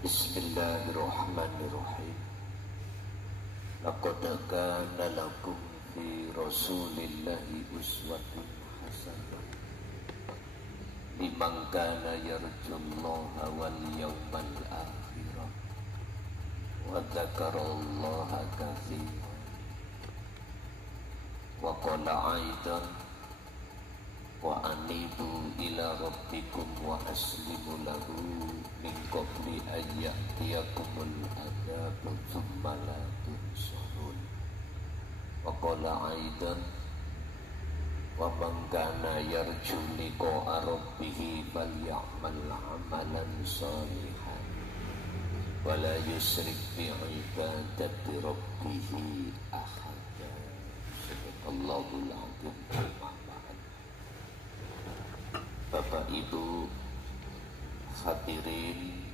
Bismillahirrahmanirrahim. Laqad kana lakum fi Rasulillahi uswatun hasanah liman kana yarjullaha wal yawmal akhir wa dzakarallaha katsiran. Wa qala aidan wa anibu ila rabbikum wa aslimu lahu min qabli an ya'tiyakumul adzabu thumma la tunsarun. Wa qala aidan wa man kana yarju liqa'a rabbih falyamal 'amalan shalihan wa la yusyrik bi 'ibadati rabbih ahada. Sadaqallahul 'azim. Bapak Ibu hadirin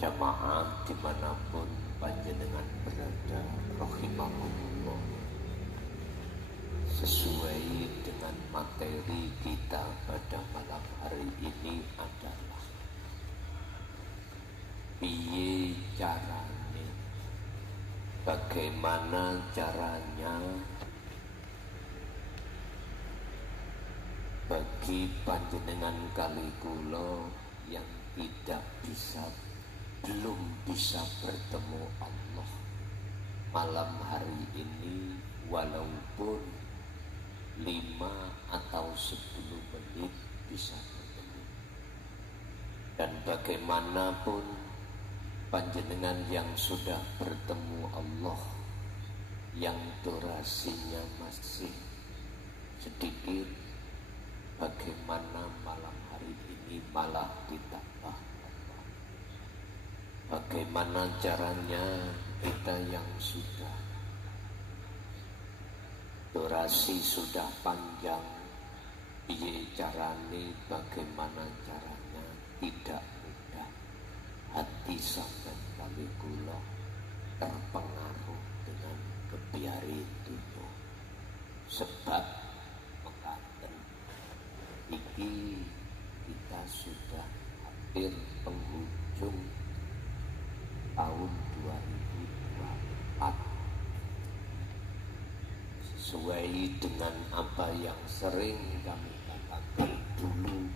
jamaah dimanapun panjenengan berada, rahimakumullah. Sesuai dengan materi kita pada malam hari ini adalah piye caranya, bagaimana caranya bagi panjenengan kali kula yang belum bisa bertemu Allah malam hari ini, walaupun 5 atau 10 menit bisa bertemu. Dan bagaimanapun panjenengan yang sudah bertemu Allah yang durasinya masih sedikit, bagaimana malam hari ini malah ditambah Allah? Bagaimana caranya kita yang sudah durasi sudah panjang, piye carane, bagaimana caranya tidak mudah hati sampai kali kula terpengaruh dengan kebiari dunia. Sebab iki kita sudah hampir penghujung tahun 2024. Sesuai dengan apa yang sering kami katakan dulu,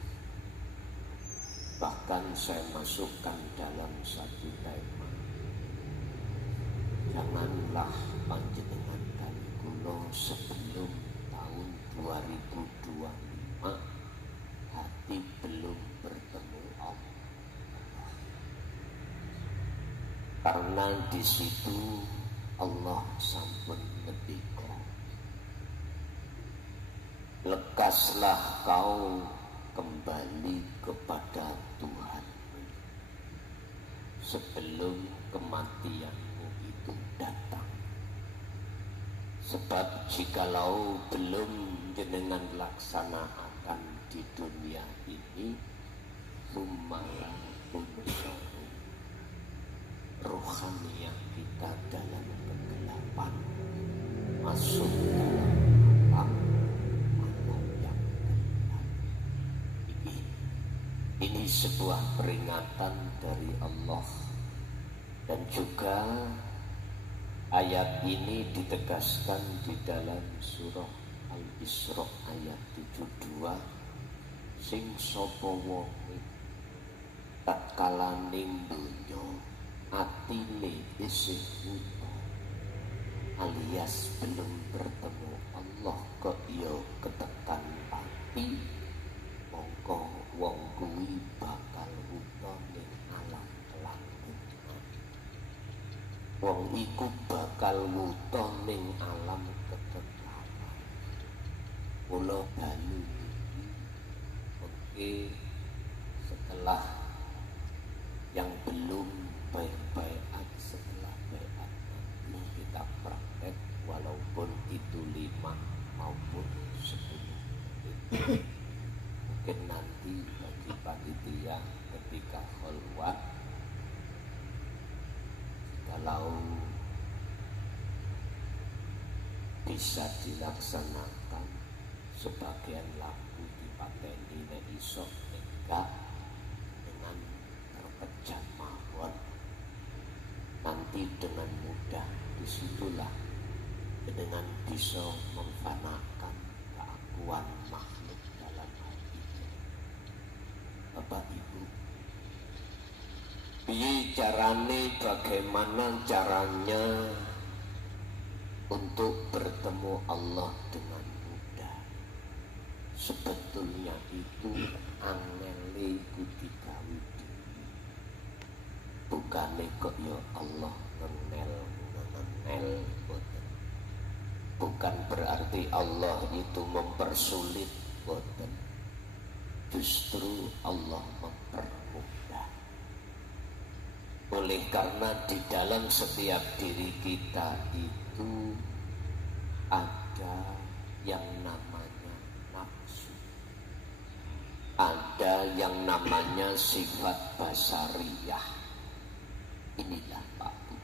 bahkan saya masukkan dalam satu tema, janganlah panjenengan kali kula sebelum tahun 2025 hati belum bertemu Allah, karena di situ Allah sampun ngendika, lekaslah kau kembali kepada Tuhanmu sebelum kematianmu itu datang. Sebab jikalau belum jenengan laksanakan di dunia ini, rumala unsaru, rohaniah kita dalam kegelapan, masuk dalam malam yang gelap. Ini sebuah peringatan dari Allah. Dan juga ayat ini ditegaskan di dalam surah Al-Isra ayat 72, sing sapa wong tatkala ning donya atine isih buta alias belum bertemu Allah, kok ya ketekan pati, mongko wong kuwi bakal buta ning alam kelanjutan. Wong iku bakal buta ning alam kekekalan. Kula balu setelah yang belum baik-baikan, setelah baikan nanti kita praktek, walaupun itu 5 maupun 10 menit. Mungkin nanti bagi panitia ketika kholwat, kalau bisa dilaksanakan, sebagian lagu dipateni nek iso, enggak dengan terpejam disitulah dengan bisa memfanakan keakuan makhluk dalam hatinya. Bapak Ibu, piye carane, bagaimana caranya untuk bertemu Allah dengan mudah? Sebetulnya itu angele kudu gawe dhewe. Bukane kok ya Allah ngenel. Boten. Bukan berarti Allah itu mempersulit, boten. Justru Allah mempermudah. Oleh karena di dalam setiap diri kita itu ada yang namanya nafsu, ada yang namanya sifat basariyah. Inilah Pak Bu,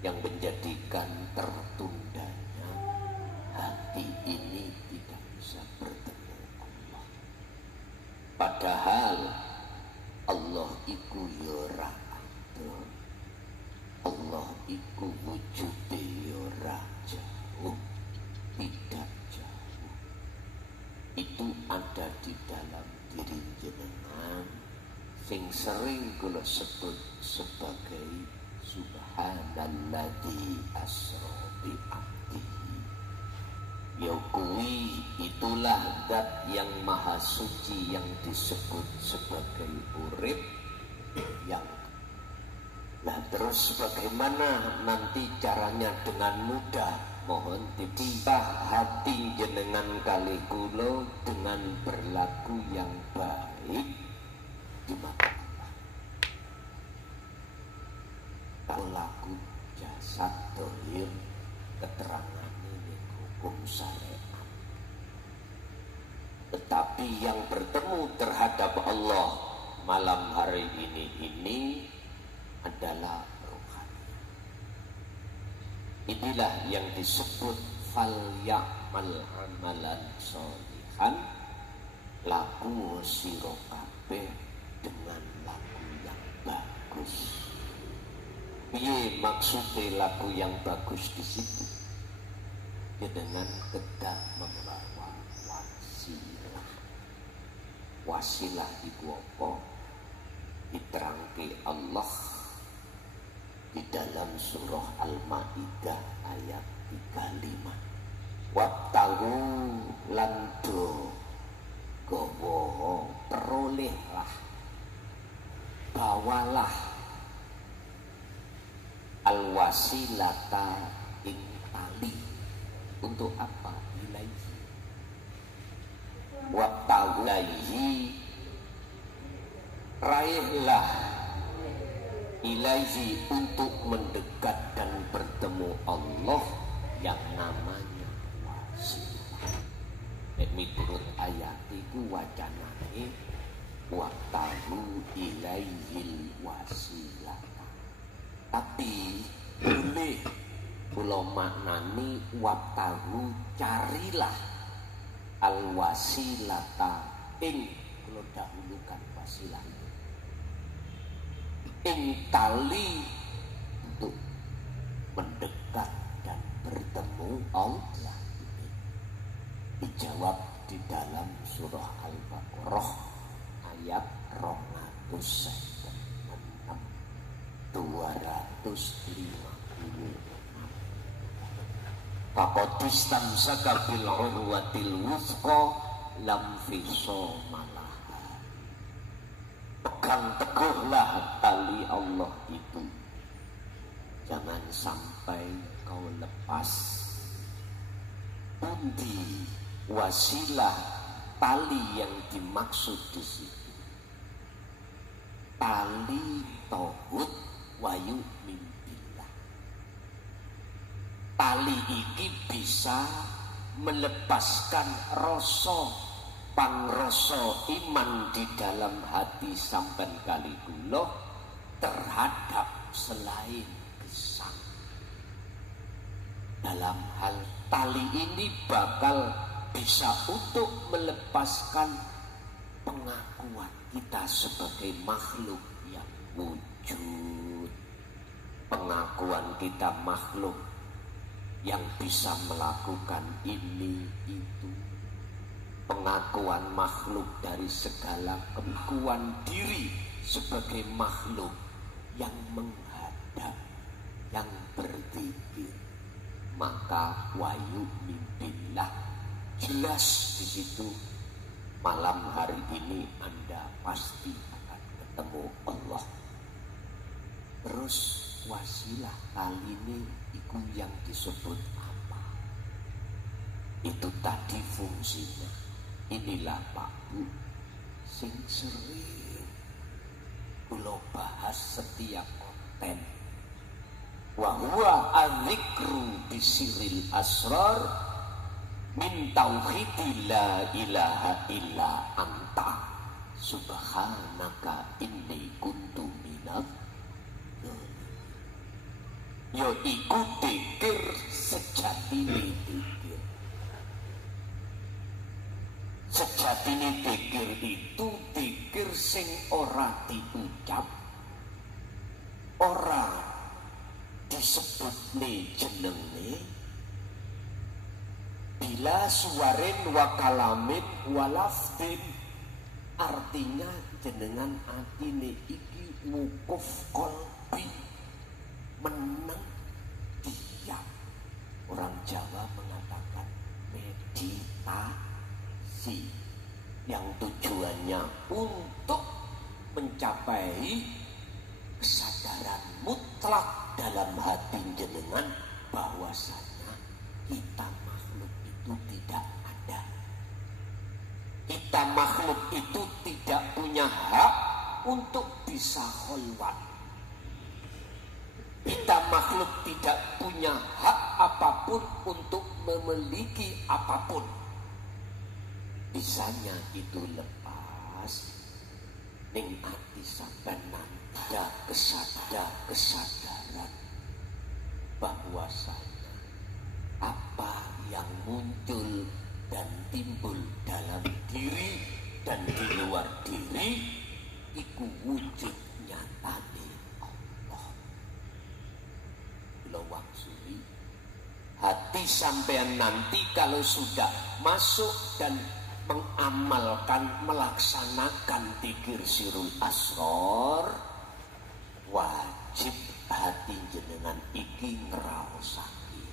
yang menjadikan tertundanya hati ini tidak bisa bertemu Allah. Padahal Allah iku yora ada, Allah iku wujude yora jauh, tidak jauh. Itu ada di dalam diri jenengan, sing sering kula sebut sebagai Subhanalladzi asra bi abdihi. Ya kuwi itulah zat yang maha suci yang disebut sebagai urip yang. Nah terus bagaimana nanti caranya dengan mudah? Mohon dititah hati jenengan kali kula dengan berlaku yang baik di mata Allah. Berlaku jasad dohir keterangan ini hukum syariat. Tetapi yang bertemu terhadap Allah malam hari ini adalah rohani. Inilah yang disebut fal ya'mal amalan sholihan, laku sira kabeh dengan laku yang bagus. Piye maksudnya laku yang bagus di situ? Ya dengan kedah membawa wasilah. Wasilah itu apa? Diterangke Allah di dalam surah Al-Maidah ayat 35. Wattahu lando gowo perolehlah, bawalah al-wasilata ing tali. Untuk apa? Ilaihi. Wattahu ilaihi, raihlah ilaihi, untuk mendekat dan bertemu Allah yang namanya wasilah. Miturut ayat itu wacanane wattahu ilaihil wasilah. Tapi boleh kula maknani wattahu, carilah al wasilata ing, kula dahulukan wasilah itu ing tali untuk mendekat dan bertemu Allah. Dijawab di dalam surah Al-Baqarah ayat 256. Faqadis tamsaka bil urwatil wuthqa lam fisama laha. Pegang teguhlah tali Allah itu, jangan sampai kau lepas. Pundi wasilah tali yang dimaksud di situ? Tali tauhid wayu mimpilah. Tali ini bisa melepaskan rasa pangrasa iman di dalam hati sampean kali kula terhadap selain gesang. Dalam hal tali ini bakal bisa untuk melepaskan pengakuan kita sebagai makhluk yang wujud, pengakuan kita makhluk yang bisa melakukan ini itu, pengakuan makhluk dari segala kemampuan diri sebagai makhluk yang menghadap, yang berzikir, maka wayu mimpilah. Jelas di situ malam hari ini Anda pasti akan ketemu Allah. Terus wasilah kali ini itu yang disebut apa? Itu tadi fungsinya. Inilah Pak Bu sing sering kula bahas setiap konten. Wa huwa adzikru bisiril asrar min tauhidi la ilaha illa anta subhanaka inni kuntu minadz zalimin. Ya iku dzikir sejatine dzikir. Sejatine dzikir itu dzikir sing ora diucap, ora disebutne jenenge, bila suwarin wa kalamin wa lafdin. Artinya jenengan atine iki wukuf kolbi, menang diam. Orang Jawa mengatakan meditasi, yang tujuannya untuk mencapai kesadaran mutlak dalam hati jenengan bahwasanya kita makhluk itu tidak ada. Kita makhluk itu tidak punya hak untuk bisa kholwat. Kita makhluk tidak punya hak apapun untuk memiliki apapun. Bisanya itu lepas ning ati sampeyan nanda kesadaran bahwasanya apa yang muncul dan timbul dalam diri dan di luar diri iku wujud nyatane Allah. Kula wangsuli hati sampean nanti kalau sudah masuk dan mengamalkan, melaksanakan dzikir sirul asrar, wajib hati jenengan iki ngraosake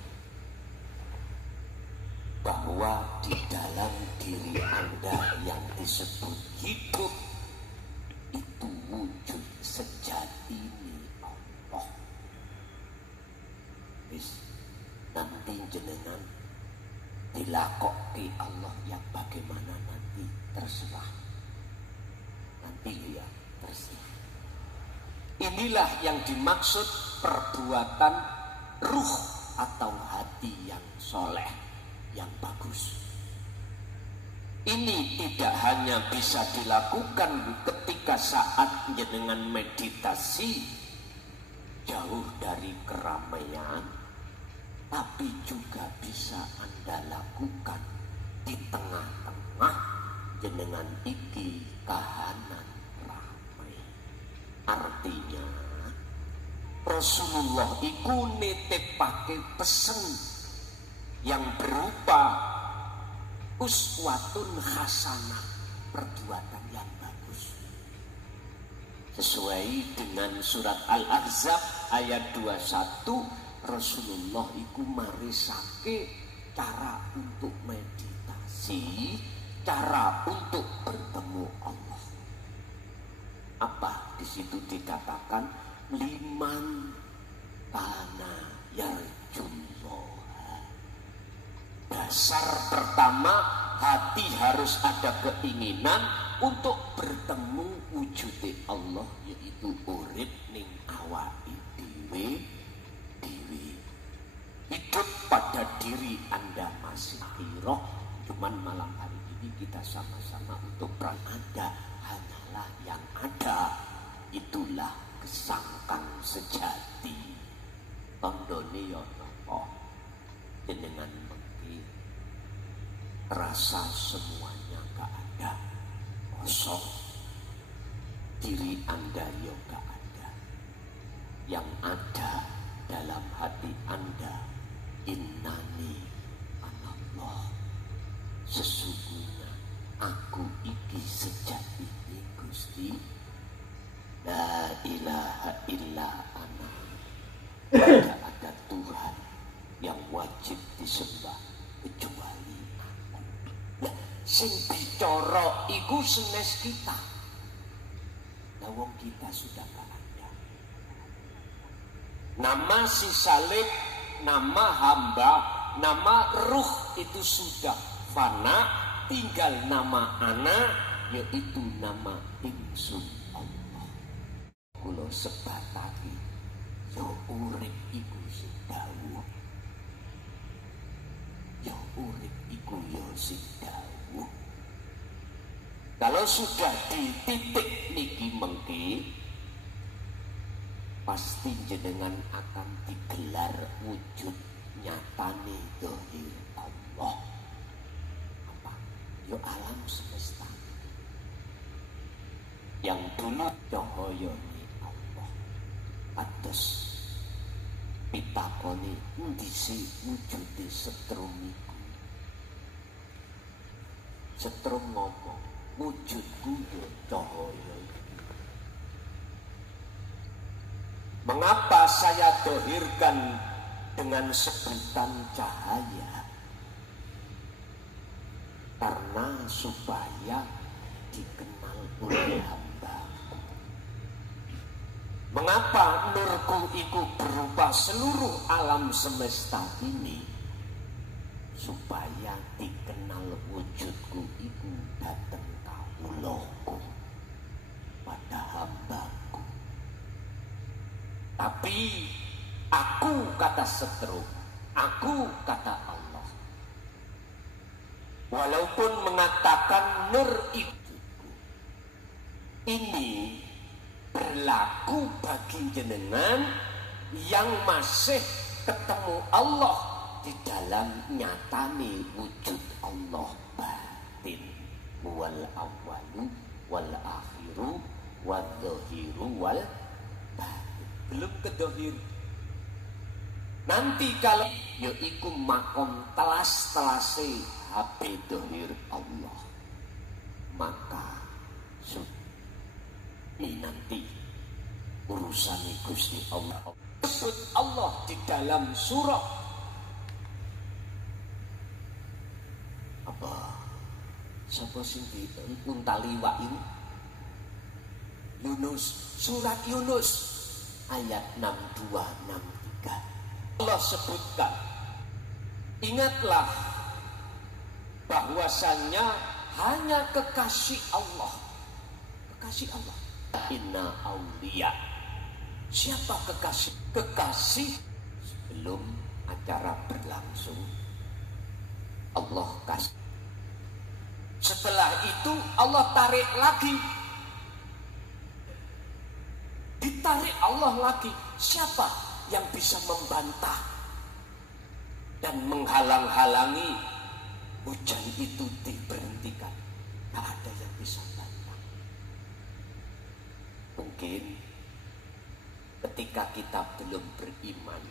bahwa di dalam diri Anda yang disebut hidup itu wujud sejati Allah. Wis nanti jenengan dilakoki Allah yang bagaimana nanti terserah. Nanti ya terserah. Inilah yang dimaksud perbuatan ruh atau hati yang soleh, yang bagus. Ini tidak hanya bisa dilakukan ketika saat jenengan meditasi jauh dari keramaian, tapi juga bisa Anda lakukan di tengah-tengah jenengan iki kahanan ramai. Artinya Rasulullah iku nitipake pesen yang berupa uswatun hasanah, perbuatan yang bagus. Sesuai dengan surat Al-Ahzab ayat 21, Rasulullah iku marisake cara untuk meditasi, cara untuk bertemu Allah. Apa di situ dikatakan? Liman kana yarjullah. Dasar pertama, hati harus ada keinginan untuk bertemu wujud Allah, yaitu urip ning awake dhewe. Hidup pada diri Anda masih roh. Cuman malam hari ini kita sama-sama untuk berada hanyalah yang ada. Itulah kesangkan sejati. Tondone yo napa jenengan mengki rasa semuanya gak ada, kosong. Diri Anda yo gak ada. Yang ada ilaha illa ana. Tidak ada Tuhan yang wajib disembah kecuali aku. Nah, sing bicara iku senes kita. Lawang kita sudah gak ada. Nama si salib, nama hamba, nama ruh itu sudah fana. Tinggal nama anak, yaitu nama ingsun Allah. Kulo sebatake yo urip iku sing dawuh. Yo urip iku yo sing dawuh. Kalau sudah di titik niki mengki, pasti jenengan akan digelar wujud nyatane dhahir Allah. Apa? Yo alam semesta. Yang dulu cahaya ni Allah. Atas pitakoni endi sih wujude setrum iku. Setrum ngomong wujudku yo cahaya. Mengapa saya dohirkan dengan sebutan cahaya? Karena supaya dikenal oleh hamba-Ku. Mengapa nurku itu berupa seluruh alam semesta ini? Supaya dikenal wujudku itu datang kawulaku pada hamba-Ku. Tapi aku kata setrum, aku kata Allah. Walaupun mengatakan nur itu, ini berlaku bagi jenengan yang masih ketemu Allah di dalam nyatane wujud Allah batin. Wal awwalu wal akhiru wal dhahiru wal batin. Belum ke dhahir. Nanti kalau yaiku makom telas-telase habis dhahir Allah, maka ini nanti urusan Gusti Allah. Sebut Allah di dalam surah apa? Sapa sing diuntali wae? Yunus, surat Yunus ayat 62-63. Allah sebutkan, ingatlah bahwasannya hanya kekasih Allah. Kekasih Allah. Inna auliya. Siapa kekasih? Kekasih sebelum acara berlangsung. Allah kasih. Setelah itu Allah tarik lagi. Ditarik Allah lagi. Siapa yang bisa membantah dan menghalang-halangi hujan itu diberhentikan? Tak ada yang bisa bantah. Mungkin ketika kita belum beriman,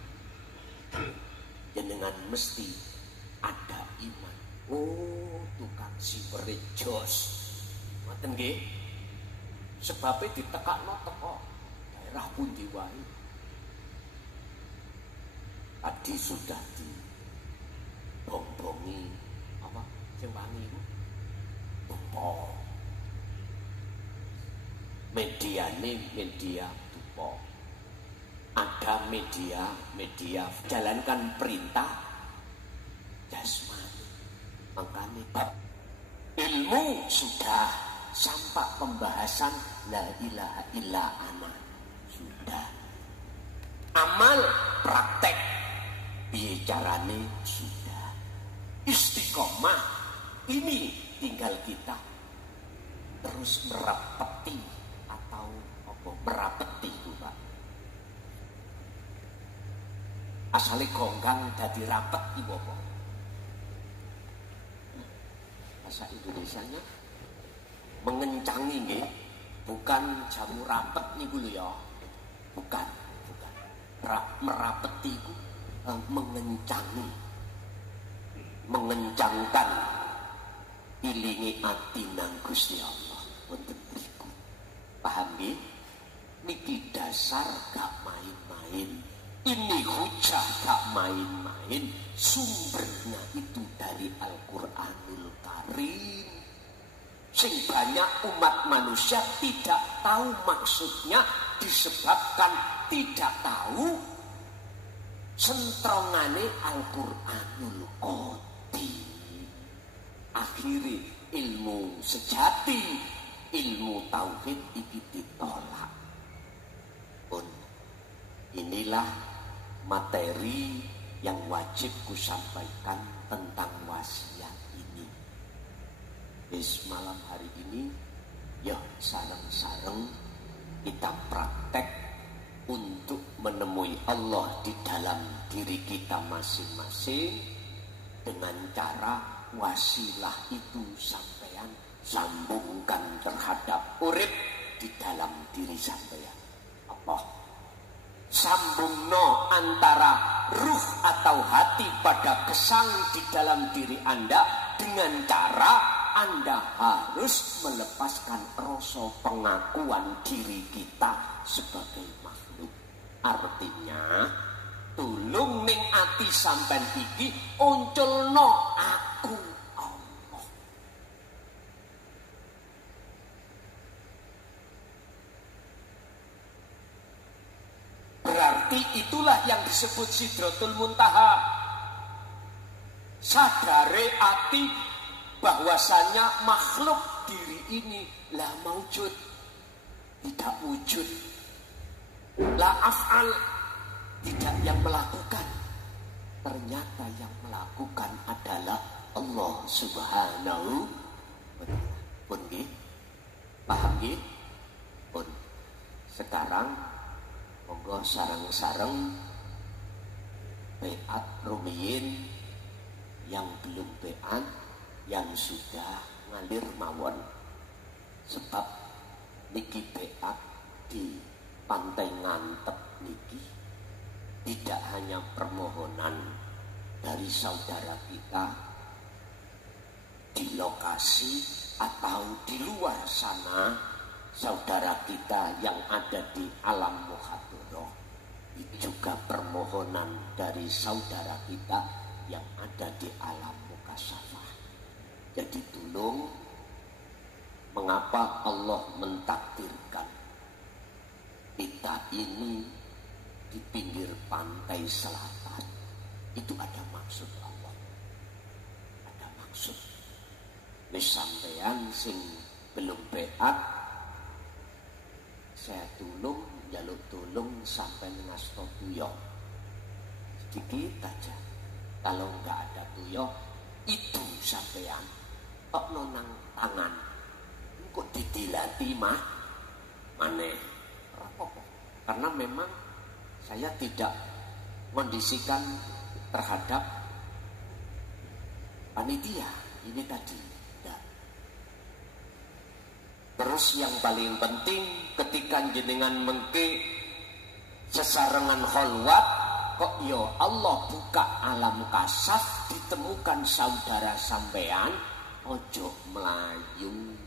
jenengan mesti ada iman. Oh, tukang siwere jos. Ngoten nggih. Sebabe ditekakno teko daerah pundi wae. Tadi sudah dibongbongi apa sing wangi iku? Tupo. Mediane media tupo. Ada media jalankan perintah jasmani. Makanya bab ilmu sudah sampai pembahasan la ilaha illa ana sudah. Amal praktek piye carane sudah. Istiqomah ini tinggal kita terus merapeti atau apa merapeti itu Pak. Asale gonggang dadi rapet iku apa? Bahasa Indonesianya mengencangi nggih, bukan jamu rapet niku lho ya. Bukan. Merapeti iku mengencangi. Mengencangkan ilingi ati nang Gusti Allah. Wonten mriku. Paham nggih? niki dasar gak main-main. Ini hujah gak main-main. Sumbernya itu dari Al-Quranul Karim. Sing banyak umat manusia tidak tahu maksudnya disebabkan tidak tahu sentrongane Al-Quranul Qadim. Akhirnya ilmu sejati, ilmu tauhid itu ditolak. Pun inilah materi yang wajib kusampaikan tentang wasiat ini. Wis malam hari ini, ya sareng-sareng kita praktek untuk menemui Allah di dalam diri kita masing-masing dengan cara wasilah itu sampean sambungkan terhadap urip di dalam diri sampean. Apa? Sambungno antara ruh atau hati pada gesang di dalam diri Anda dengan cara Anda harus melepaskan rasa pengakuan diri kita sebagai makhluk. Artinya, tulung ning ati sampean iki unculno aku Allah. Berarti itulah yang disebut Sidratul Muntaha. Sadare ati bahwasanya makhluk diri ini la maujud, tidak wujud, la af'al, tidak yang melakukan. Ternyata yang melakukan adalah Allah Subhanahu wa ta'ala. Pun nggih? Paham nggih? Pun. Sekarang monggo sareng-sareng beat rumiyin, yang belum beat, yang sudah ngalir mawon. Sebab niki beat di Pantai Ngantep niki tidak hanya permohonan dari saudara kita di lokasi atau di luar sana, saudara kita yang ada di alam muhadharah. Itu juga permohonan dari saudara kita yang ada di alam mukasyafah. Jadi tolong, mengapa Allah mentakdirkan kita ini di pinggir pantai selatan? Itu ada maksud Allah. Ada maksud. Wis sampean sing belum beat, saya tulung, jaluk tulung sampai ngasto tuyo. Sedikit aja. Kalau nggak ada tuyo, itu sampean tok nonang tangan. Kok didilati mah? Maneh. Rapopo. Karena memang saya tidak kondisikan terhadap panitia ini tadi. Nah. Terus yang paling penting ketika jenengan mengke sesarengan kholwat, kok yo Allah buka alam kasaf, ditemukan saudara sampean, ojo melayu,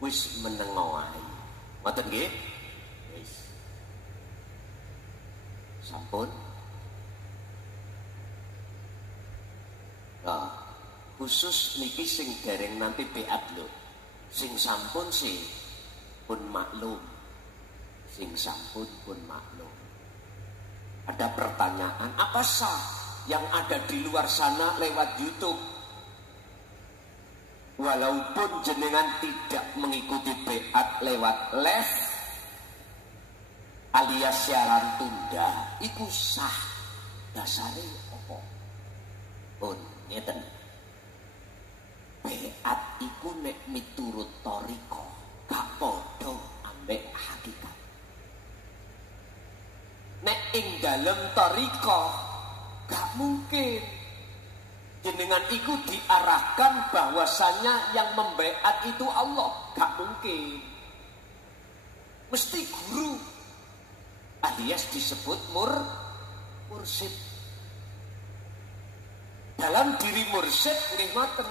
wis menengoai. Ngoten nggih? Wis. Sampun. Nah, khusus niki sing dereng nanti beat lho. Sing sampun sih pun maklum. Sing sampun pun maklum. Ada pertanyaan, apa sah yang ada di luar sana lewat YouTube? Walaupun jenengan tidak mengikuti beat lewat live alias siaran tunda, itu sah. Dasare apa? Pun ngeten. Beat iku nek miturut toriko gak padha ambek hakikat. Nek ing dalem toriko gak mungkin jenengan iku diarahkan bahwasanya yang membeat itu Allah. Gak mungkin. Mesti guru alias disebut mursyid. Dalam diri mursyid nggih ngoten.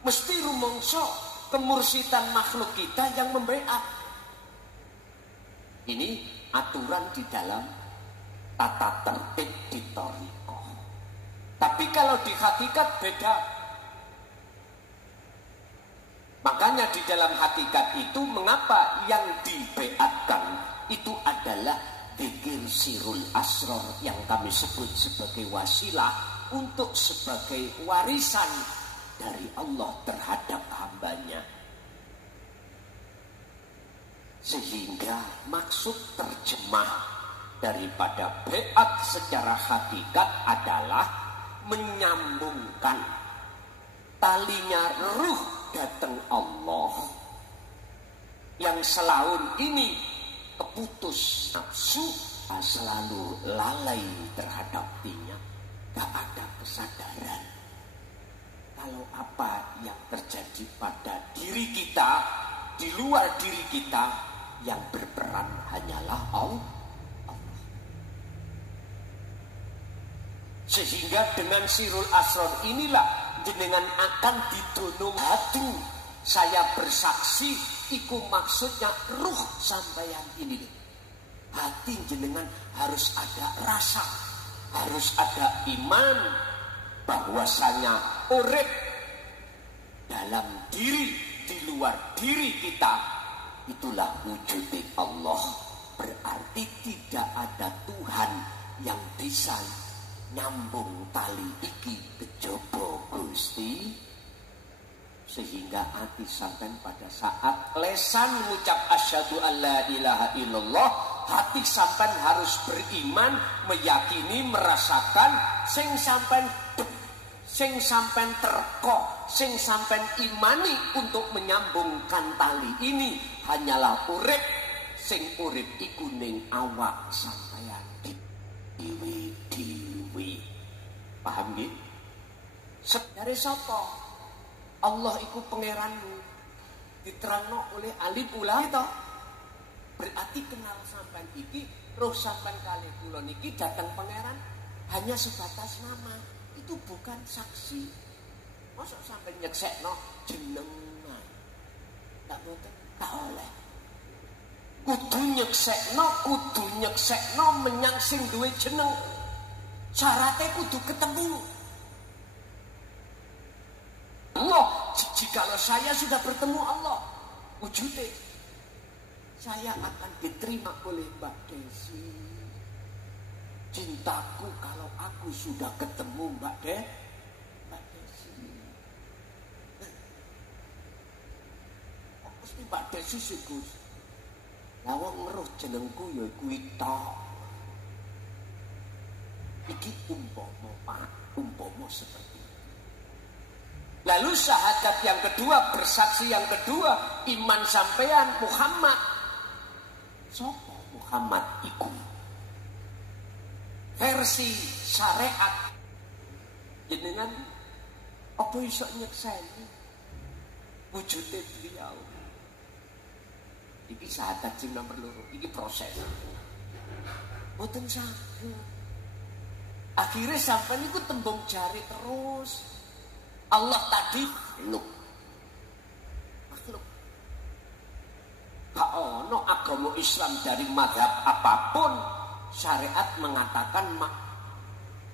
Mesti rumangsa kemursidan makhluk kita yang membeat. Ini aturan di dalam tata tertib di thariqah. Tapi kalau di hakikat beda. Makanya di dalam hakikat itu mengapa yang dibeatkan itu adalah dzikir sirul asrar yang kami sebut sebagai wasilah untuk sebagai warisan dari Allah terhadap hambanya. Sehingga maksud terjemah daripada beat secara hakikat adalah menyambungkan talinya ruh datang Allah yang selahun ini keputus nafsu, selalu lalai terhadap dirinya, gak ada kesadaran kalau apa yang terjadi pada diri kita, di luar diri kita, yang berperan hanyalah Allah. Sehingga dengan sirul asrar inilah jenengan akan didunung hati. Saya bersaksi iku maksudnya ruh sampeyan ini. Hati jenengan harus ada rasa, harus ada iman bahwasanya urip dalam diri, di luar diri kita itulah wujud Allah. Berarti tidak ada Tuhan yang bisa nyambung tali iki kejaba Gusti, sehingga hati sampai pada saat lesan mengucap asyhadu alla ilaha illallah, hati sampai harus beriman, meyakini, merasakan sing sampai terko, sing sampai imani untuk menyambungkan tali ini hanyalah urip, sing urip iku ning awak sampeyan dewi. Paham gitu? Dari sapa? Allah iku pangeranmu. Diterangno oleh alim ulama itu. Berarti kenal sampean iki, roh sampean kalih kula niki datang pangeran hanya sebatas nama. Itu bukan saksi. Mosok sampean nyeksekno jenengan. Tak boten, tak oleh. Kudu nyeksekno menyang sing duwe jeneng. Syaratnya kudu ketemu Allah. Jikalau saya sudah bertemu Allah wujudnya, saya akan diterima oleh Mbak Desi. Cintaku kalau aku sudah ketemu Mbak Desi. Kok mesti Mbak Desi sih Gus? Lawang ngeruh jenengku ya kuwi tok. Iki umpama seperti itu. Lalu syahadat yang kedua, bersaksi yang kedua, iman sampean Muhammad. Sopo Muhammad iku? Versi syariat. Jenengan apa iso nyekseni wujude beliau? Iki syahadat sing nomor loro, iki proses. Boten saged. Akhirnya sampai niku tembung jari terus. Allah tadi makhluk. Gak ono agama Islam dari mazhab apapun syariat mengatakan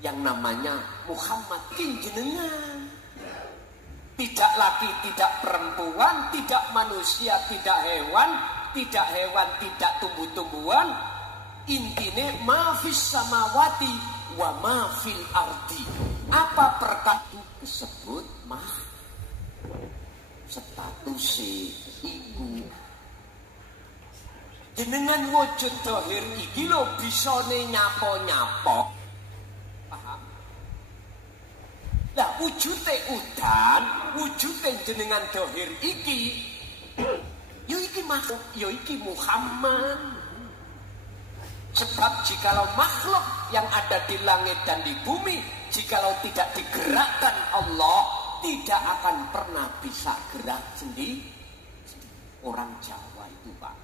yang namanya Muhammad jenengan. Tidak laki, tidak perempuan, tidak manusia, tidak hewan, tidak tumbuh-tumbuhan. Intine ma fis samawati wa ma fil ardi. Apa perkara disebut mah status iku jenengan wujud dohir iki lho bisane nyapa-nyapa. Paham? Lah wujude udan, wujude jenengan dohir iki yo iki makhluk, yo iki Muhammad. Sebab jikalau makhluk yang ada di langit dan di bumi, jikalau tidak digerakkan Allah, tidak akan pernah bisa gerak sendiri. Orang Jawa itu Pak,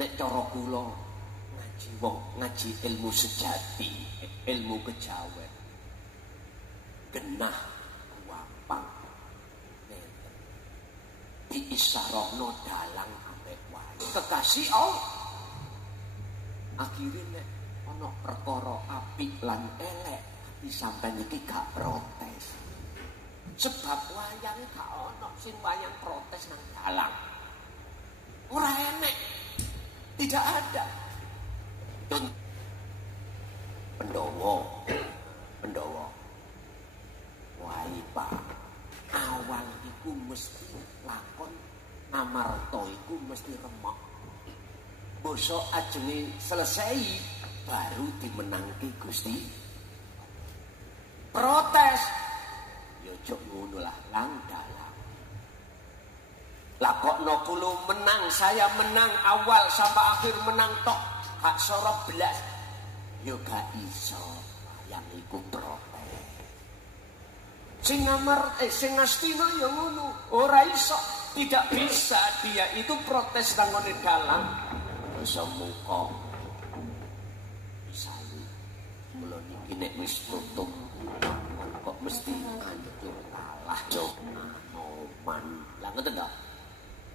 nek cara kula ngaji ilmu sejati, ilmu kejawen, genah gampang. Diisyarahno dalang ambek wae. Kekasih Allah Akhire nek ana perkara apik lan elek, tapi sampean iki gak protes. Sebab wayange gak ana sing wayang protes nang dalang. Ora enek. Tidak ada. Pendowo. Wah, Pak. Awal iku mesti lakon ngamarta iku mesti remuk. Bosok ajenge selesai baru dimenangke Gusti. Protes. Ya jok ngono lah lang dalam. Lah kok no kulo menang, saya menang awal sampai akhir menang tok. Hak sorok belas. Ya gak iso. Yang iku protes. Sing Astina ya ngono. Ora iso. Tidak bisa dia itu protes nang ngene dalang. Iso muka. Misalnya mula niki nek wis tutup kok mesti antuk kalah jok anoman. Lah ngoten to.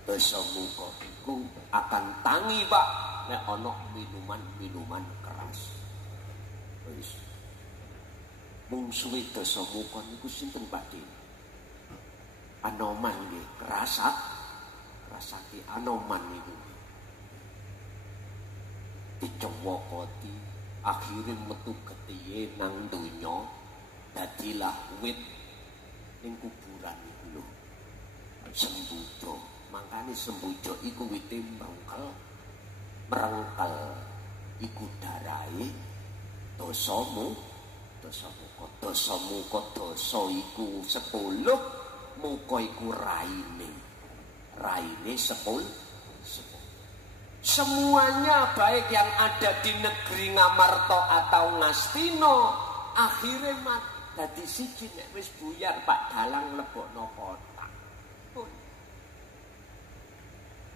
Dosa muka iku akan tangi, Pak, nek ana minuman keras. Wis. Mungsuhe dosa muka niku sinten Pak Din? Anoman nggih, kerasake anoman niku. Dicowokoti akhire metu getihe nang donya dadilah wit ning kuburan iku lho. Sembujo. Makane sembujo iku wite merengkel iku darahe dosamu dosa iku 10 muka iku raine 10. Semuanya baik yang ada di negeri Ngamarta atau Ngastina akhirnya dadi siji nek wis buyar Pak dalang lebokno kotak pun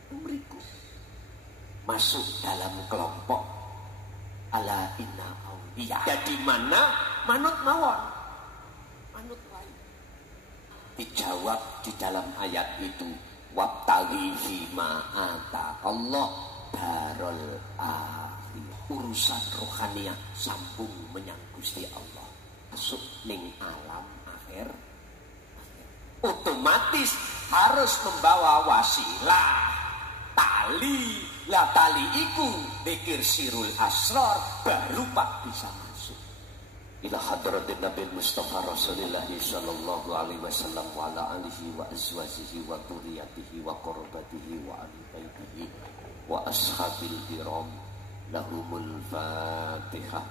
mriku masuk dalam kelompok ala inna auliya. Jadi mana manut mawon, manut lain. Dijawab di dalam ayat itu wabtaghi fima ata Allah darul akhir. Urusan rohaniah sambung menyang Gusti Allah. Masuk ning alam akhir. Otomatis harus membawa wasilah. Tali iku dikir sirul asrar baru Pak bisa masuk ila hadratin Nabi Mustafa Rasulullah sallallahu alaihi wasallam wa ala alihi wa azwajihi wa dzurriyyatihi wa qurrabatihi wa ahli baitihi wa ashabil kiram lahumul Fatihah.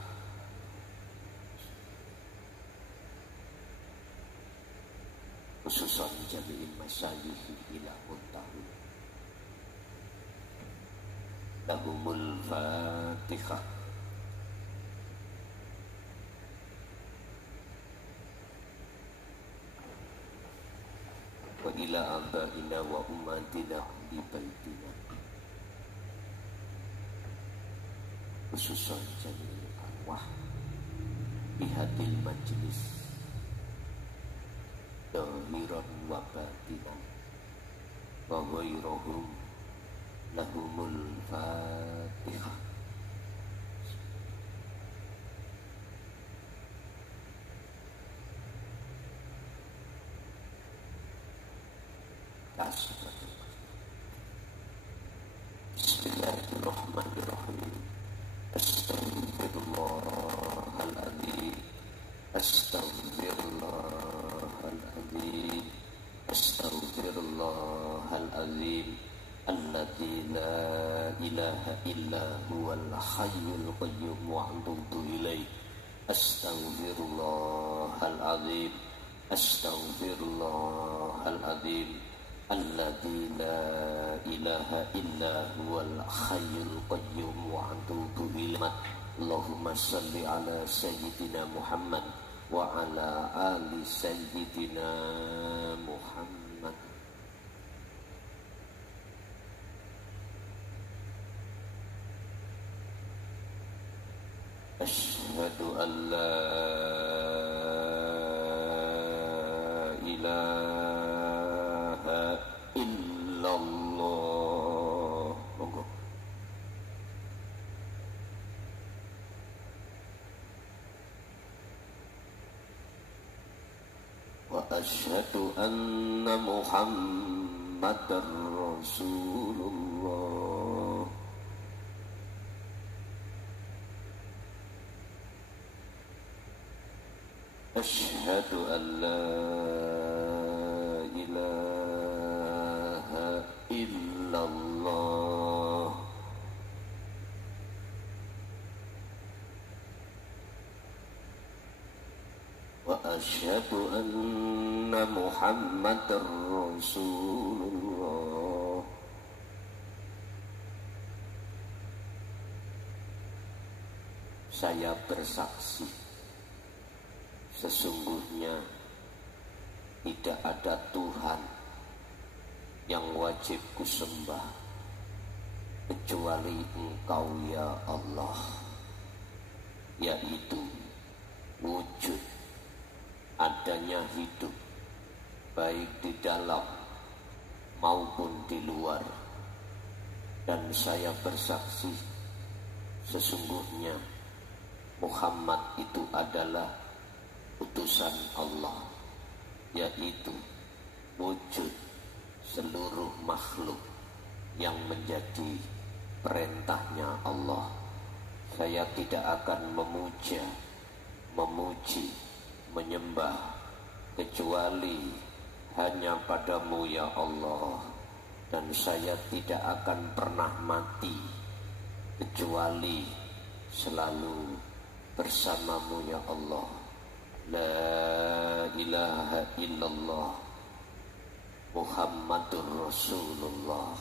Khususan jami'in masyayikh ila muntahu lahumul Fatihah. Wa ila abaina wa ummatina di baitina. Khususan jami'il arwah bihadil majlis dahiran wa batinan wa ghairuhum lahumul Fatihah. Bismillahirrahmanirrahim. Astaghfirullahaladzim. Astaghfirullahaladzim. Astaghfirullahaladzim. Alladzi la ilaha illa huwal hayyul qayyum wa atubu ilaih. Astaghfirullahaladzim. Astaghfirullahaladzim. Alladzi la ilaha illa huwal hayyul qayyum wa atubu ilaih. Allahumma salli ala sayyidina Muhammad wa ala ali sayyidina Muhammad. Asyhadu an la ilaha illallah. Monggo. وأشهد أن محمدًا رسول الله. أشهد أن لا إله إلا الله. وأشهد أن محمدًا رسول الله. Saya bersaksi, sesungguhnya tidak ada Tuhan yang wajib kusembah kecuali Engkau ya Allah, yaitu wujud adanya hidup baik di dalam maupun di luar. Dan saya bersaksi sesungguhnya Muhammad itu adalah utusan Allah, yaitu wujud seluruh makhluk yang menjadi perintahnya Allah. Saya tidak akan memuja, memuji, menyembah kecuali hanya padamu ya Allah. Dan saya tidak akan pernah mati kecuali selalu bersamamu ya Allah. La ilaha illallah Muhammadur Rasulullah.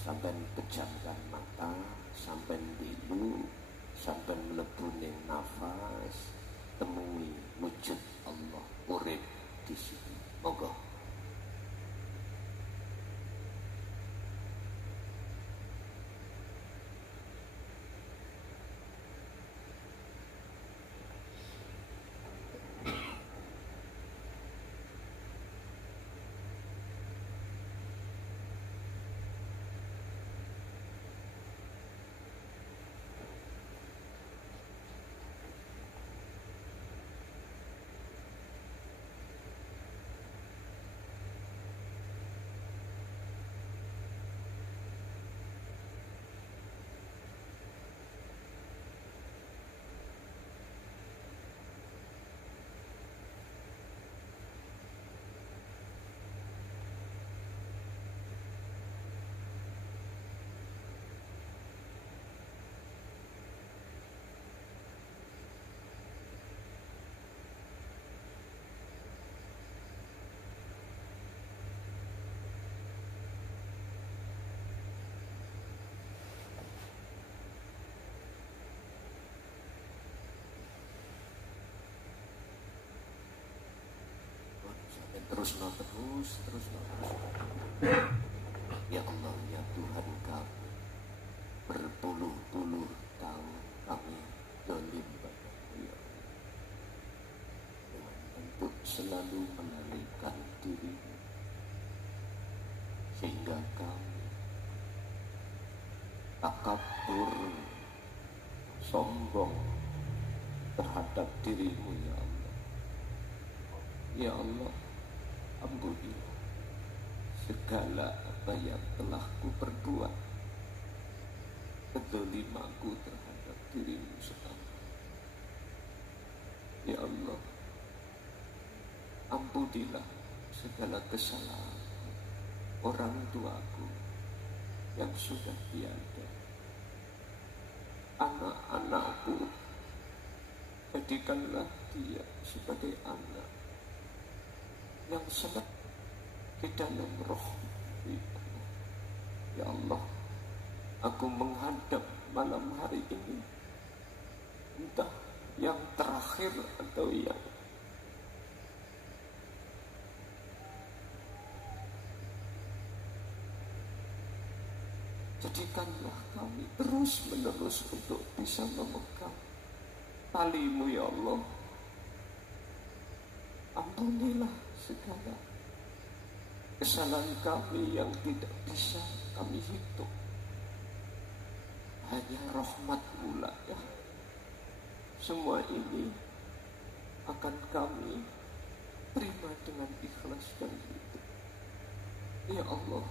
Sampai pejamkan mata, sampai bilu, sampai melebuning nafas, temui wujud Allah urip di sini. Monggo. Terus. Ya Allah, ya Tuhan kami, berpuluh-puluh tahun kami zalim padamu ya Allah, dengan bentuk selalu menalihkan diri, sehingga kami takabur, sombong terhadap dirimu ya Allah. Ya Allah, ampuni segala apa yang telah ku perbuat, kezalimanku terhadap dirimu sendiri. Ya Allah, ampunilah segala kesalahan orang tuaku yang sudah tiada, anak-anakku, jadikanlah dia sebagai anak yang sangat di dalam roh. Ya Allah, aku menghadap malam hari ini, entah yang terakhir atau yang jadikanlah kami terus menerus untuk bisa memegang talimu ya Allah. Ampunilah segala kesalahan kami yang tidak bisa kami hitung. Hanya rahmat-Mu lah ya. Semua ini akan kami terima dengan ikhlas dan ridho. Ya Allah,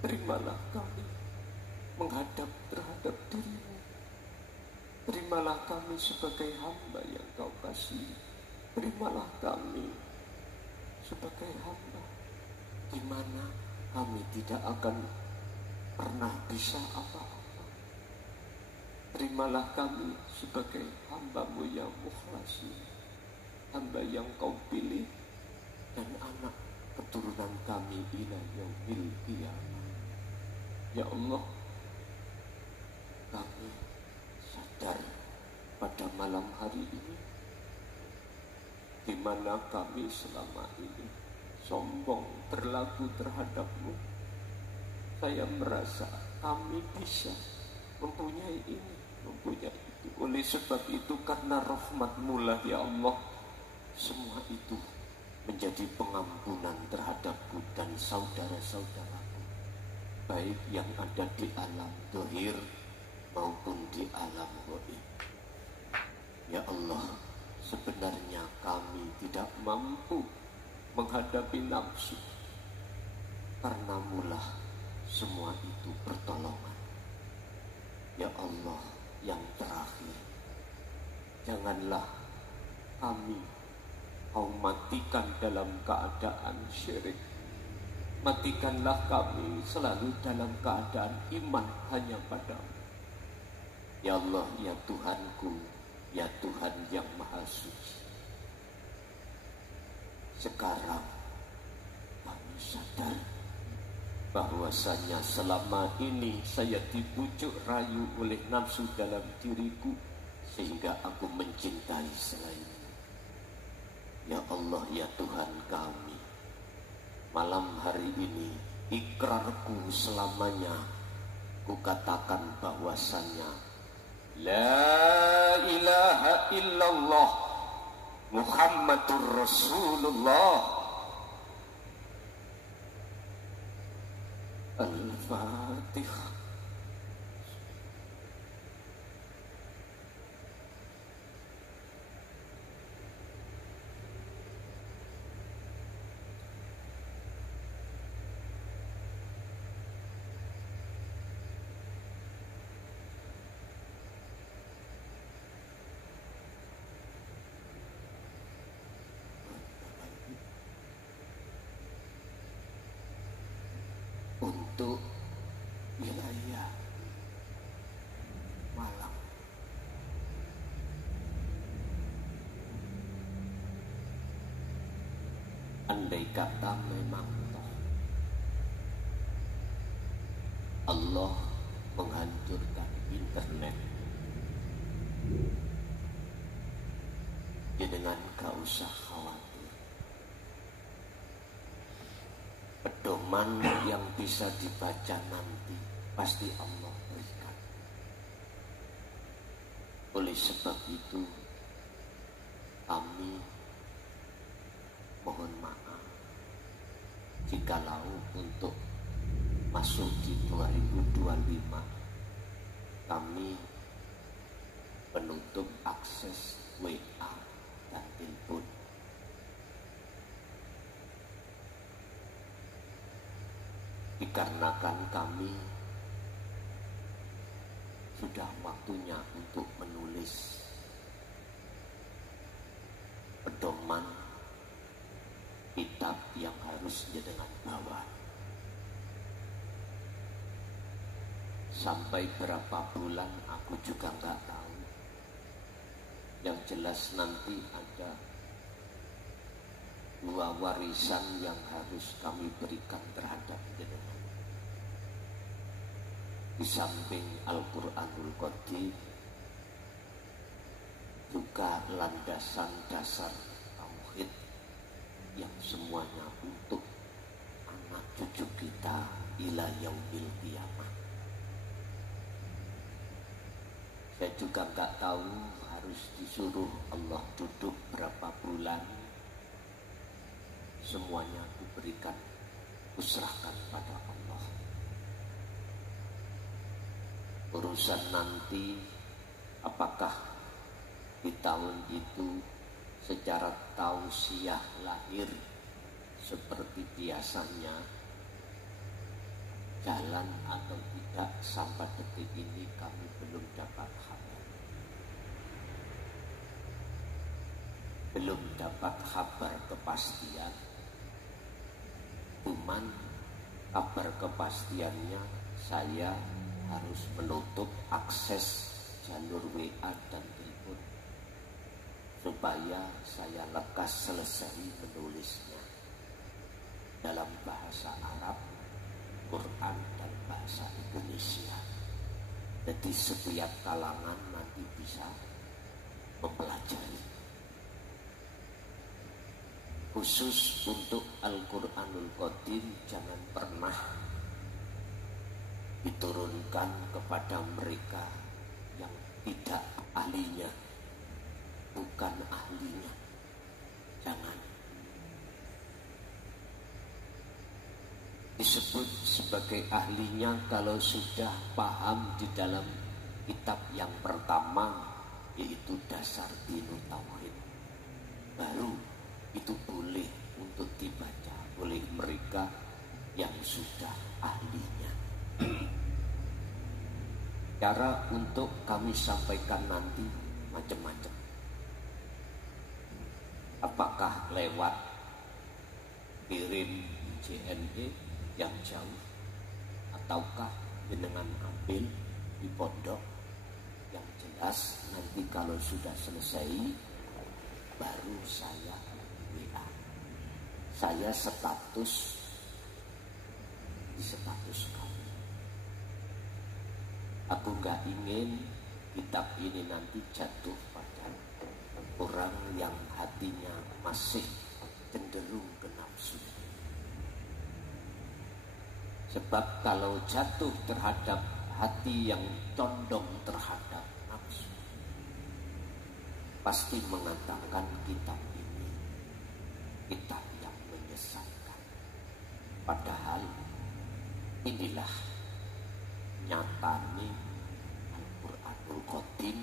terimalah kami menghadap terhadap dirimu. Terimalah kami sebagai hamba yang kau kasihi. Terimalah kami sebagai hamba di mana kami tidak akan pernah bisa apa-apa. Terimalah kami sebagai hamba-Mu yang mukhlas, hamba yang kau pilih, dan anak keturunan kami ila yaumil qiyamah. Ya Allah, kami sadar pada malam hari ini di mana kami selama ini sombong berlaku terhadap-Mu. Saya merasa kami bisa mempunyai ini, mempunyai itu. Oleh sebab itu, karena rahmat-Mu lah ya Allah, semua itu menjadi pengampunan terhadapku dan saudara-saudaraku, baik yang ada di alam zahir maupun di alam gaib. Ya Allah, sebenarnya kami tidak mampu menghadapi nafsu, karena Mulah semua itu pertolongan. Ya Allah, yang terakhir, janganlah kami Kau matikan dalam keadaan syirik. Matikanlah kami selalu dalam keadaan iman hanya padamu. Ya Allah, ya Tuhanku, ya Tuhan yang Maha Suci. Sekarang kami sadar bahwasanya selama ini saya dibujuk rayu oleh nafsu dalam diriku sehingga aku mencintai selain. Ya Allah, ya Tuhan kami, malam hari ini ikrarku selamanya kukatakan bahwasannya la ilaha illallah Muhammadur Rasulullah. Al-Fatihah. Untuk wilayah Malang, andai kata memang Allah menghancurkan internet, jenengan gak usah khawatir. Pedoman yang bisa dibaca nanti pasti Allah berikan. Oleh sebab itu kami mohon maaf jikalau untuk masuk di 2025 kami menutup akses WA dan telepon. Dikarenakan kami sudah waktunya untuk menulis pedoman kitab yang harus jenengan bawa. Sampai berapa bulan aku juga nggak tahu. Yang jelas nanti ada 2 warisan yang harus kami berikan terhadap jenengan. Di samping Al-Quranul Qadim, juga landasan dasar tauhid yang semuanya untuk anak cucu kita ila yaumil qiyamah. Saya juga nggak tahu harus disuruh Allah duduk berapa bulan. Semuanya diberikan, kuserahkan pada Allah. Urusan nanti apakah di tahun itu secara tausiah lahir seperti biasanya, jalan atau tidak sampai detik ini kami belum dapat kabar. Belum dapat kabar kepastian. Cuman kabar kepastiannya saya harus menutup akses jalur WA dan telepon supaya saya lekas selesai menulisnya dalam bahasa Arab, Quran dan bahasa Indonesia. Jadi setiap kalangan nanti bisa mempelajari. Khusus untuk Al-Quranul Qadim jangan pernah diturunkan kepada mereka yang tidak ahlinya, bukan ahlinya. Jangan. Disebut sebagai ahlinya kalau sudah paham di dalam kitab yang pertama, yaitu Dasar Dinut Tauhid. Baru itu boleh untuk dibaca oleh mereka yang sudah ahlinya. Cara untuk kami sampaikan nanti macam-macam. Apakah lewat kirim JNE yang jauh, ataukah dengan ambil di pondok? Yang jelas nanti kalau sudah selesai baru saya WA. Saya status di status kami. Aku gak ingin kitab ini nanti jatuh pada orang yang hatinya masih cenderung ke nafsu. Sebab kalau jatuh terhadap hati yang condong terhadap nafsu, pasti mengatakan kitab ini kitab yang menyesatkan. Padahal inilah nyatane Al-Quranul Qadim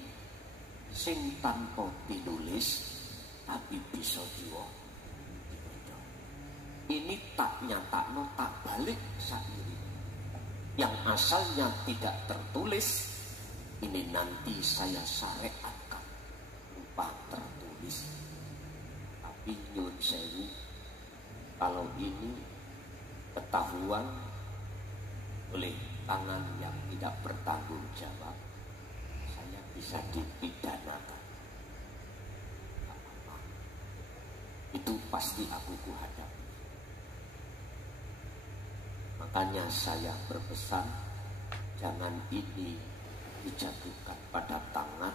sing tanpa dinulis tapi bisa dibaca. Ini tak nyatakno tak balik sairi. Yang asalnya tidak tertulis, ini nanti saya syariatkan rupa tertulis. Tapi nyun sewu, kalau ini ketahuan oleh tangan yang tidak bertanggung jawab, saya bisa dipidanakan. Itu pasti aku kuhadapi. Makanya saya berpesan, jangan ini dijatuhkan pada tangan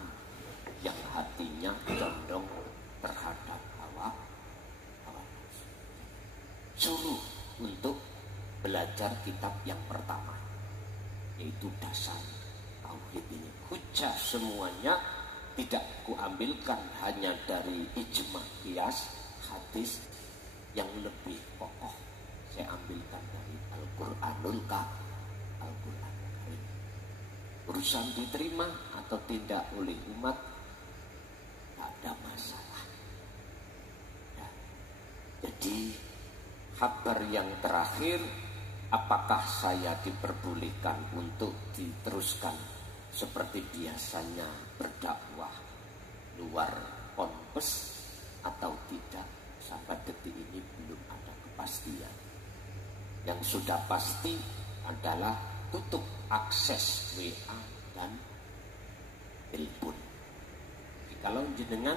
yang hatinya condong terhadap hawa nafsu. Suruh untuk belajar kitab yang pertama, yaitu Dasar Tauhid ini. Hujjah semuanya tidak kuambilkan hanya dari ijma qiyas, hadis yang lebih kokoh. Saya ambilkan dari Al-Quranul Karim. Urusan diterima atau tidak oleh umat tidak ada masalah. Ya. Jadi kabar yang terakhir, apakah saya diperbolehkan untuk diteruskan seperti biasanya berdakwah luar ponpes atau tidak? Sampai detik ini belum ada kepastian. Yang sudah pasti adalah tutup akses WA dan telepon. Kalau jenengan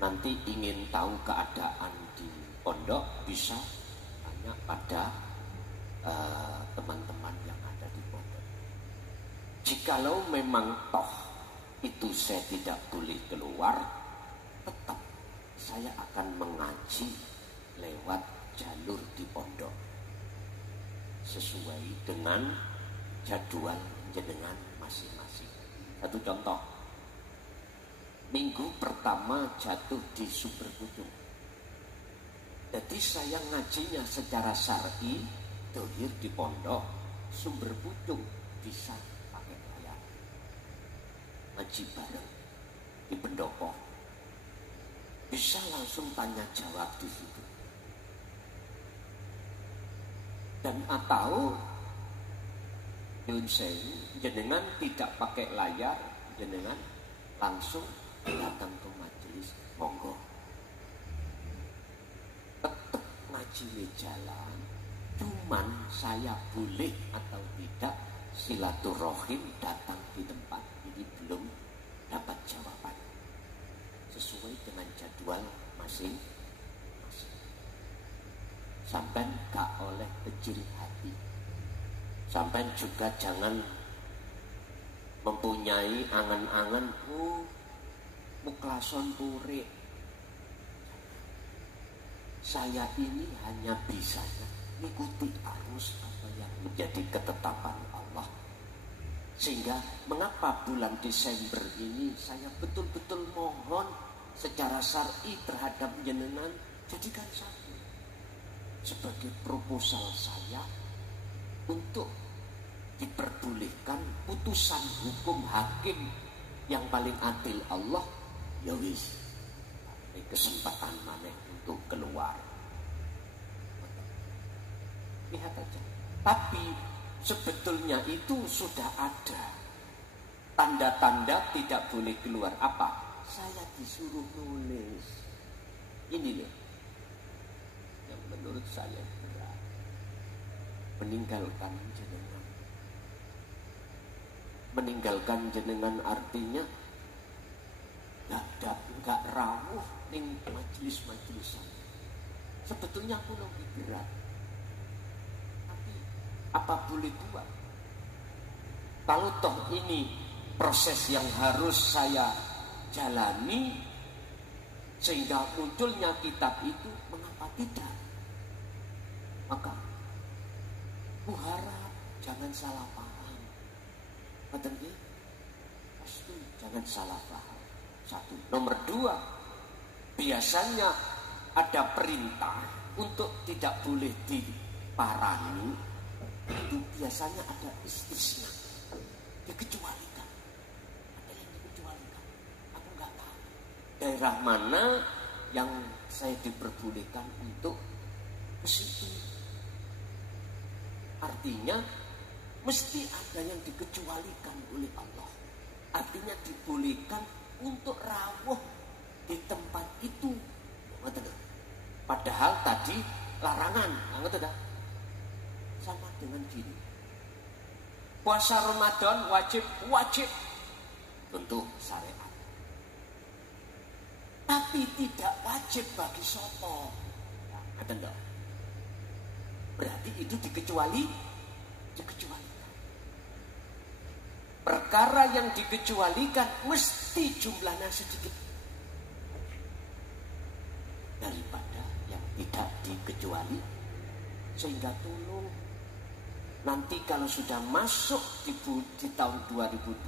nanti ingin tahu keadaan di pondok, bisa tanya pada teman-teman yang ada di pondok. Jikalau memang toh itu saya tidak boleh keluar, tetap saya akan mengaji lewat jalur di pondok sesuai dengan jadwal jenengan masing-masing. Satu contoh, minggu pertama jatuh di Sumber Pucung. Jadi saya ngajinya secara syar'i, dohir di pondok, Sumber Pucung bisa pakai layar. Ngaji bareng di pendopo. bisa langsung tanya jawab di situ. Dan atau Yun Sewu, jenengan tidak pakai layar, jenengan langsung datang ke majelis, monggo. Tetap ngaji jalan, cuman saya boleh atau tidak silaturahim datang di tempat ini belum dapat jawaban sesuai dengan jadwal masing-masing. Sampai gak oleh kecil hati, sampai juga jangan mempunyai angan-angan muklason pure. Saya ini hanya bisa mengikuti arus apa yang menjadi ketetapan Allah. Sehingga mengapa bulan Desember ini saya betul-betul mohon secara syar'i terhadap jenengan, jadikan satu sebagai proposal saya untuk diperbolehkan putusan hukum hakim yang paling adil Allah. Ya wis, ini kesempatan maneh untuk keluar. Lihat aja. Tapi sebetulnya itu sudah ada tanda-tanda tidak boleh keluar. Apa? Saya disuruh nulis. Ini loh yang menurut saya berat. Meninggalkan jenengan. Meninggalkan jenengan artinya nggak rawuh ning majelis-majelisan. Sebetulnya aku lebih berat. Tapi apa boleh buat? Kalau toh ini proses yang harus saya jalani sehingga munculnya kitab itu, mengapa tidak? Maka ku harap jangan salah paham. Betul ya? Pasti jangan salah paham. Satu. Nomor dua, biasanya ada perintah untuk tidak boleh diparani. Itu biasanya ada istisna, dikecualikan. Ada yang dikecualikan. Aku nggak tahu daerah mana yang saya diperbolehkan untuk ke situ. Artinya mesti ada yang dikecualikan oleh Allah. Artinya dibolehkan untuk rawuh di tempat itu. Padahal tadi larangan. Sama dengan gini. Puasa Ramadan wajib tentu syariat. Tapi tidak wajib bagi sopo. Berarti itu dikecualikan. Perkara yang dikecualikan mesti jumlahnya sedikit daripada yang tidak dikecuali. Sehingga tolong nanti kalau sudah masuk di tahun 2025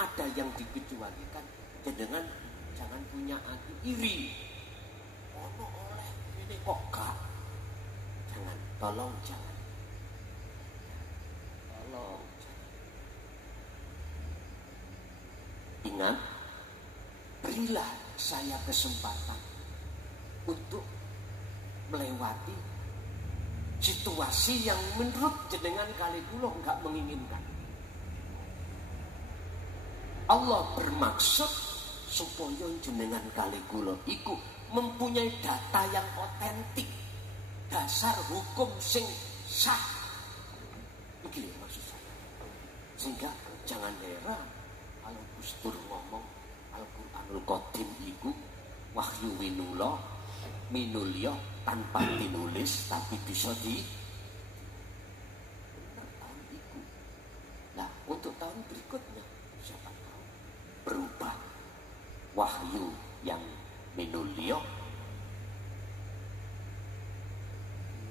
ada yang dikecualikan, jenengan jangan punya hati iri. Ono oleh ini kok gak. Jangan, tolong jangan. Ingat, berilah saya kesempatan untuk melewati situasi yang menurut jenengan kali kula enggak menginginkan. Allah bermaksud supaya jenengan kali kula iku mempunyai data yang otentik, dasar hukum sing sah. Begini maksud saya. Sehingga jangan heran kalau Gus Dur ngomong Al-Qur'anul Qadim iku wahyu minulya tanpa dinulis tapi bisa benar tahun itu. Nah untuk tahun berikutnya siapa tahu berubah wahyu yang minulya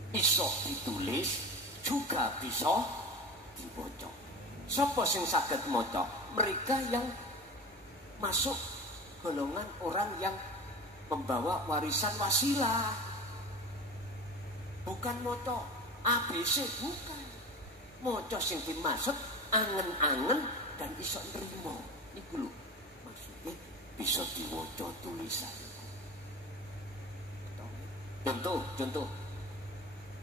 bisa ditulis juga bisa dibaca. Sapa sing saged maca? Mereka yang masuk golongan orang yang membawa warisan wasilah. Bukan moco ABC, bukan. Moco sing dimaksud angen-angen dan iso nrimo. Niku lho. Maksudnya bisa diwaca tulisan. Contoh.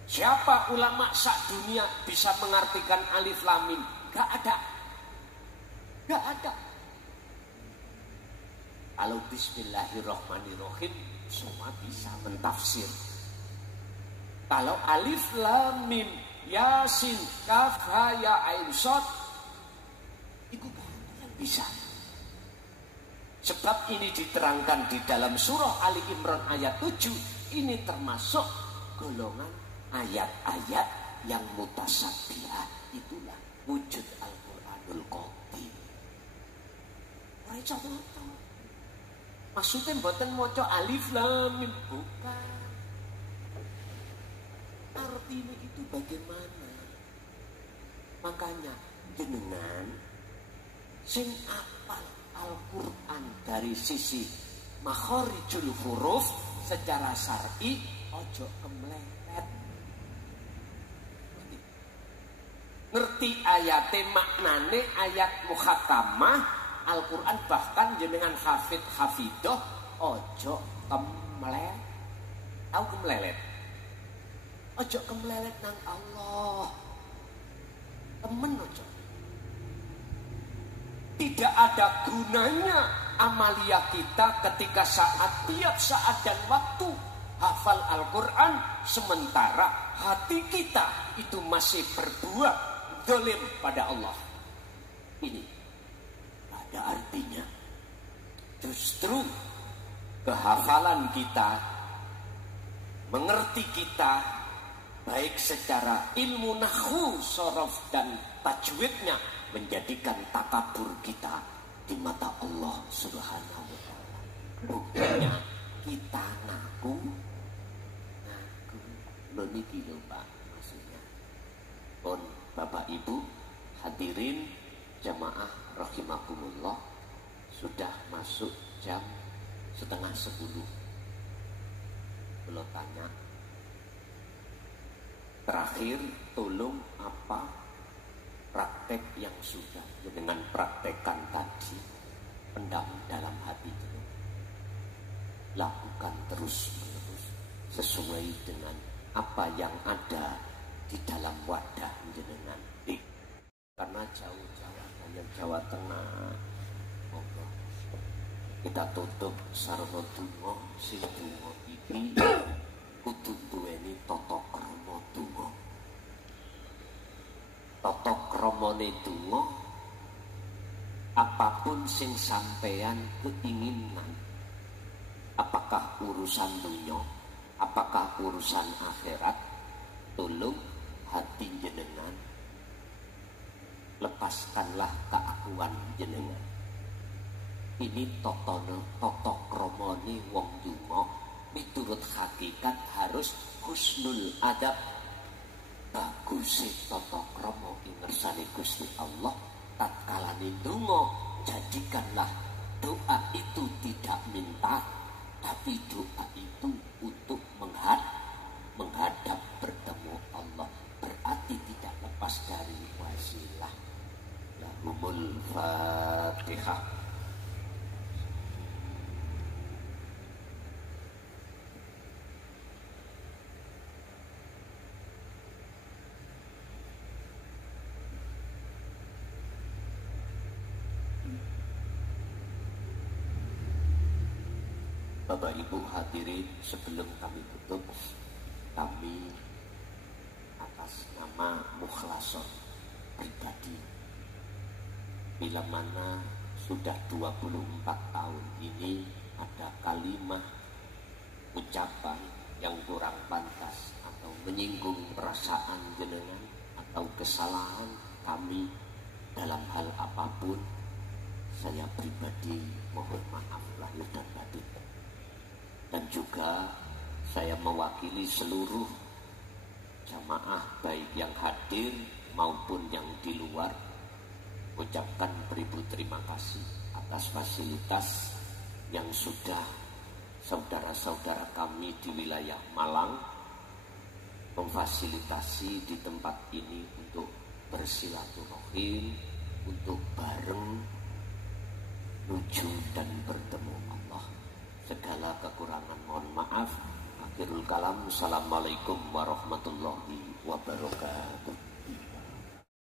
Siapa ulama sak dunia bisa mengartikan alif lam mim? Gak ada. Kalau bismillahirrahmanirrahim semua bisa mentafsir. Kalau alif lam mim yasin kaf ha ya ain shad itu gak ada yang bisa. Sebab ini diterangkan di dalam surah Ali Imran ayat 7. Ini termasuk golongan ayat-ayat yang mutasabbihah. Itulah wujud Al-Quranul Qadim. Maksudnya mboten maca alif lam mim, bukan. Artinya itu bagaimana? Makanya jenengan sing apal Al-Quran dari sisi makharijul huruf secara syar'i ojo kemlelet. Ngerti ayate maknane ayat muhakamah Al-Quran, bahkan jenengan hafid hafidoh ojo kemlelet. Tahu kemlelet? Ojo kemlelet nang Allah. Temen ojo. Tidak ada gunanya amalia kita ketika tiap saat dan waktu hafal Al-Quran, sementara hati kita itu masih berbuat zalim pada Allah. Ini ada artinya. Justru kehafalan kita, mengerti kita, baik secara ilmu nahwu, sorof dan tajwidnya, menjadikan takabur kita di mata Allah Subhanahu wa ta'ala. Buktinya kita ngaku lho niki lho Pak, maksudnya pun Bapak Ibu hadirin jamaah rahimakumullah, sudah masuk jam 9:30. Belum tanya terakhir, tolong apa praktek yang sudah dengan praktekan tadi, pendam dalam hati itu, lakukan terus menerus sesuai dengan apa yang ada di dalam wadah jenengan. Karena jauh-jauh hanya Jawa Tengah, monggo kita tutup sarana donga sing donga iki kudu duweni tata krama donga. Tata kramane donga, apapun sing sampeyan keinginan, apakah urusan dunia, apakah urusan akhirat, tolong hati jenengan lepaskanlah keakuan jenengan. Ini tata kramane wong donga miturut hakikat harus husnul adab. Bagus tata krama ing ngersane Gusti Allah tatkala ndonga, jadikanlah doa itu tidak minta, tapi doa itu untuk menghadap bertemu Allah, berarti tidak lepas dari wasilah. Lahumul Fatihah. Bapak Ibu hadirin, sebelum kami tutup, kami atas nama Mukhlason pribadi, bila mana sudah 24 tahun ini ada kalimat ucapan yang kurang pantas atau menyinggung perasaan jenengan atau kesalahan kami dalam hal apapun, saya pribadi mohon maaf lahir dan batin. Dan juga saya mewakili seluruh jamaah baik yang hadir maupun yang di luar, ucapkan beribu terima kasih atas fasilitas yang sudah saudara-saudara kami di wilayah Malang memfasilitasi di tempat ini untuk bersilaturahim, untuk bareng menuju dan bertemu Allah. Segala kekurangan mohon maaf. Akhirul kalam. Assalamualaikum warahmatullahi wabarakatuh.